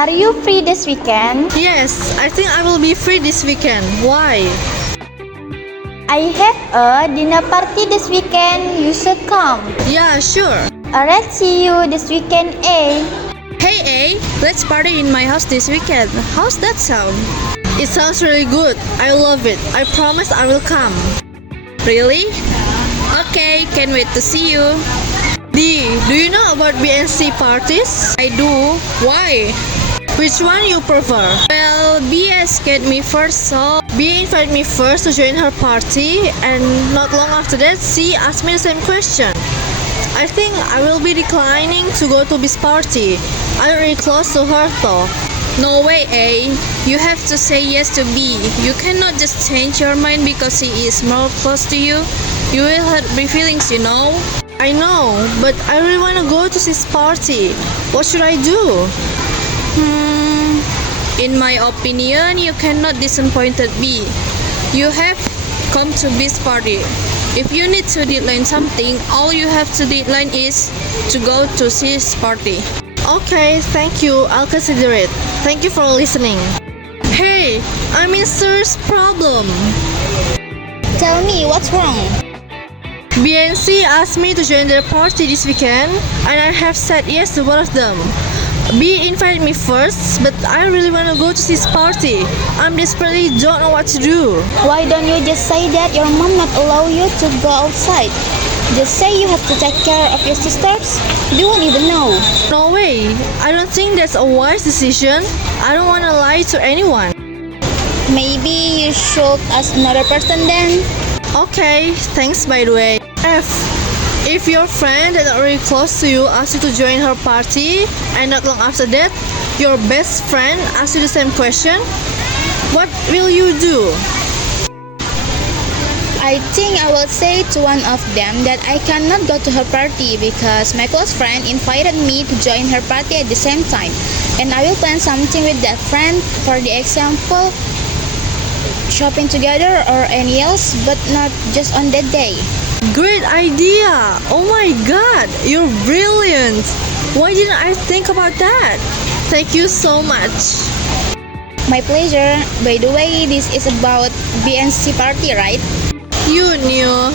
Are you free this weekend? Yes, I think I will be free this weekend. Why? I have a dinner party this weekend. You should come. Yeah, sure. Alright, see you this weekend, A. Hey A, let's party in my house this weekend. How's that sound? It sounds really good. I love it. I promise I will come. Really? Okay, can't wait to see you. D, do you know about BNC parties? I do. Why? Which one you prefer? Well, B asked me first, so B invited me first to join her party, and not long after that, C asked me the same question. I think I will be declining to go to B's party. I'm really close to her though. No way, A. You have to say yes to B. You cannot just change your mind because he is more close to you. You will hurt my feelings, you know. I know, but I really want to go to his party. What should I do? In my opinion, you cannot disappoint B. You have come to B's party. If you need to deadline something, all you have to deadline is to go to his party. Okay, thank you. I'll consider it. Thank you for listening. Hey, I'm in serious problem. Tell me, what's wrong? BNC asked me to join their party this weekend, and I have said yes to both of them. B invited me first, but I really want to go to his party. I'm desperately don't know what to do. Why don't you just say that your mom not allow you to go outside? Just say you have to take care of your sisters. They won't even know. No way. I don't think that's a wise decision. I don't want to lie to anyone. Maybe you should ask another person then. Okay, thanks by the way. F. If your friend that are really close to you asks you to join her party, and not long after that, your best friend asks you the same question, what will you do? I think I will say to one of them that I cannot go to her party because my close friend invited me to join her party at the same time. And I will plan something with that friend, for the example, shopping together or any else, but not just on that day. Great idea! Oh my god, you're brilliant! Why didn't I think about that? Thank you so much. My pleasure. By the way, this is about BNC party, right? You knew.